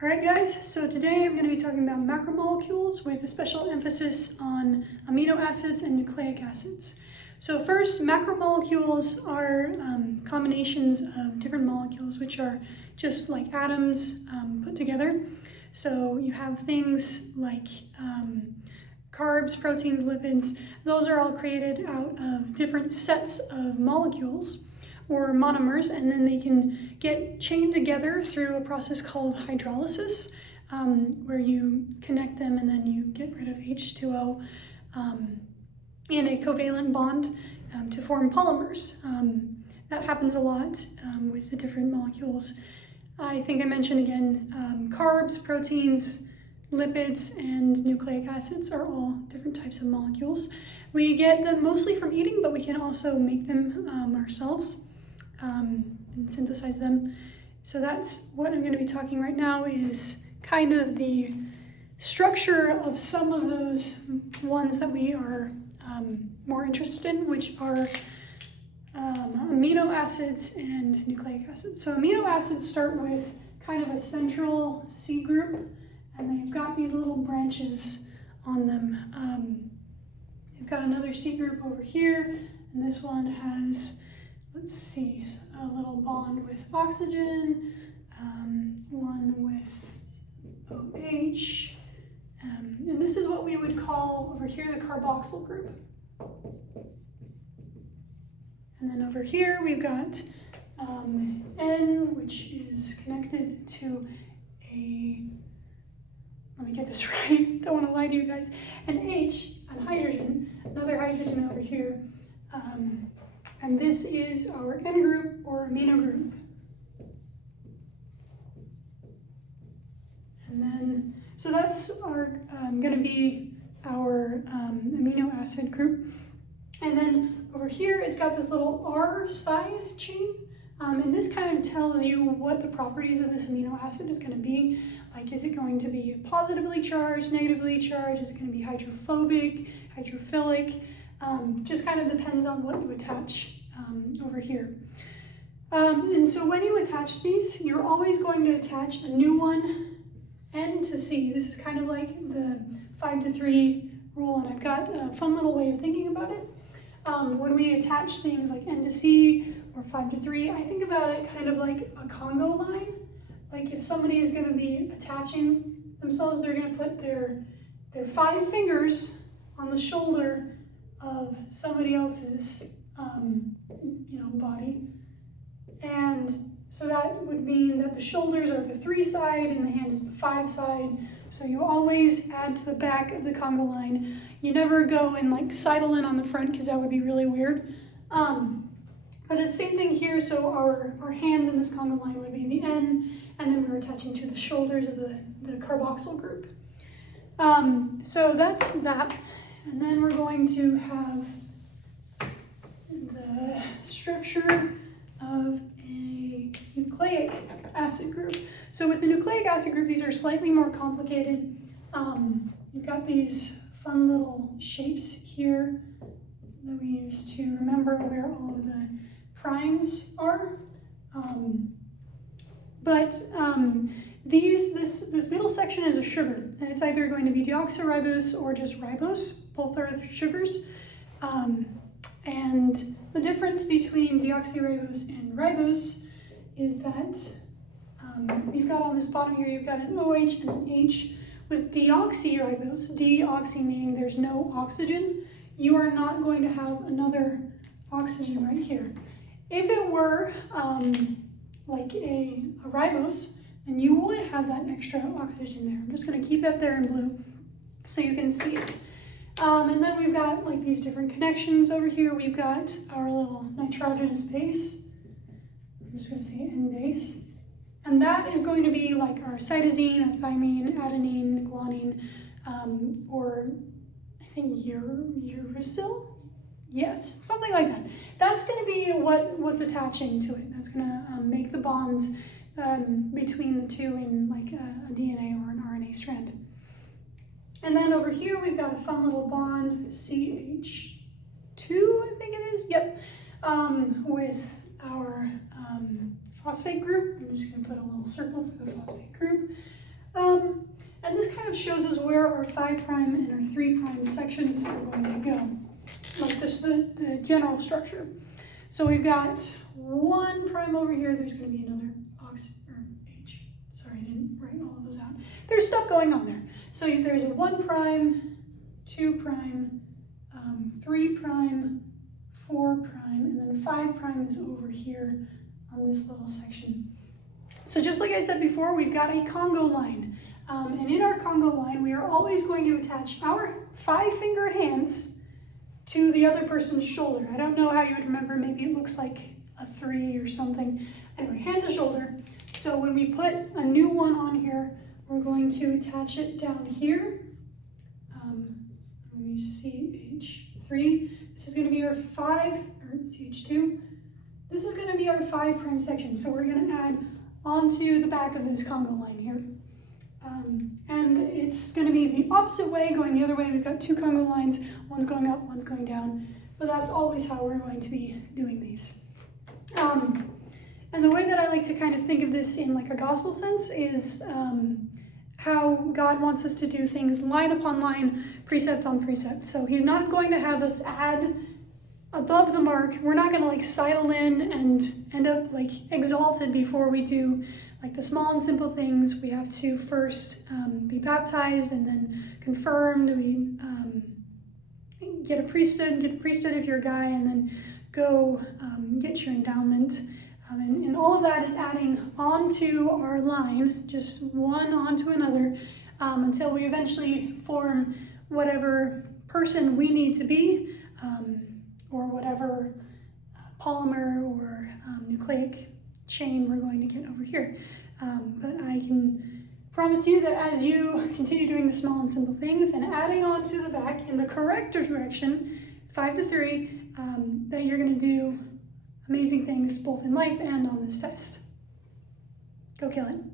Alright guys, so today I'm going to be talking about macromolecules with a special emphasis on amino acids and nucleic acids. So first, macromolecules are combinations of different molecules which are just like atoms put together. So you have things like carbs, proteins, lipids. Those are all created out of different sets of molecules or monomers, and then they can get chained together through a process called hydrolysis, where you connect them and then you get rid of H2O in a covalent bond to form polymers. That happens a lot with the different molecules. I think I mentioned again, carbs, proteins, lipids, and nucleic acids are all different types of molecules. We get them mostly from eating, but we can also make them ourselves. And synthesize them. So that's what I'm going to be talking right now, is kind of the structure of some of those ones that we are more interested in, which are amino acids and nucleic acids. So amino acids start with kind of a central C group, and they've got these little branches on them. You've got another C group over here, and this one has, let's see, a little bond with oxygen, one with OH, and this is what we would call over here the carboxyl group. And then over here we've got N, which is connected to a, let me get this right, don't want to lie to you guys, an H, an hydrogen, another hydrogen over here. And this is our N group or amino group. And then, so that's our going to be our amino acid group. And then over here, it's got this little R side chain. And this kind of tells you what the properties of this amino acid is going to be. Like, is it going to be positively charged, negatively charged? Is it going to be hydrophobic, hydrophilic? Just kind of depends on what you attach over here. And so when you attach these, you're always going to attach a new one, N to C. This is kind of like the 5-to-3 rule, and I've got a fun little way of thinking about it. When we attach things like N to C or 5-to-3, I think about it kind of like a Congo line. Like if somebody is going to be attaching themselves, they're going to put their 5 fingers on the shoulder of somebody else's body, and so that would mean that the shoulders are the 3 side and the hand is the 5 side. So you always add to the back of the Congo line. You never go and like sidle in on the front, because that would be really weird. But it's the same thing here. So our hands in this Congo line would be the N, and then we're attaching to the shoulders of the carboxyl group. So that's that. And then we're going to have the structure of a nucleic acid group. So with the nucleic acid group, these are slightly more complicated. You've got these fun little shapes here that we use to remember where all of the primes are. This middle section is a sugar, and it's either going to be deoxyribose or just ribose. Both are sugars. And the difference between deoxyribose and ribose is that you've got on this bottom here, you've got an OH and an H. With deoxyribose, deoxy meaning there's no oxygen, you are not going to have another oxygen right here. If it were like a ribose, then you would have that extra oxygen there. I'm just going to keep that there in blue so you can see it. And then we've got like these different connections over here. We've got our little nitrogenous base. I'm just going to say N base. And that is going to be like our cytosine, thymine, adenine, guanine, or I think uracil? Yes, something like that. That's going to be what's attaching to it. That's going to make the bonds between the two in like a DNA or an RNA strand. And then over here we've got a fun little bond, CH2, I think it is, yep, with our phosphate group. I'm just going to put a little circle for the phosphate group. And this kind of shows us where our 5' and our 3' sections are going to go, like this, the general structure. So we've got 1' over here, there's going to be another H. Sorry, I didn't write all of those out. There's stuff going on there. So there's a 1', 2', 3', 4', and then 5' is over here on this little section. So just like I said before, we've got a Congo line. And in our Congo line, we are always going to attach our 5-fingered hands to the other person's shoulder. I don't know how you would remember, maybe it looks like a 3 or something. Anyway, hand to shoulder. So when we put a new one on here, we're going to attach it down here. CH3. This is going to be our 5, or CH2. This is going to be our 5' section. So we're going to add onto the back of this Congo line here. And it's going to be the opposite way, going the other way. We've got 2 Congo lines, one's going up, one's going down, but that's always how we're going to be doing these. And the way that I like to kind of think of this in like a gospel sense is how God wants us to do things line upon line, precept on precept. So he's not going to have us add above the mark. We're not going to like sidle in and end up like exalted before we do like the small and simple things. We have to first be baptized and then confirmed. We get the priesthood if you're a guy, and then go get your endowment. And all of that is adding onto our line, just one onto another, until we eventually form whatever person we need to be, or whatever polymer or nucleic chain we're going to get over here. But I can promise you that as you continue doing the small and simple things and adding on to the back in the correct direction, 5 to 3, that you're going to do amazing things both in life and on this test. Go kill it.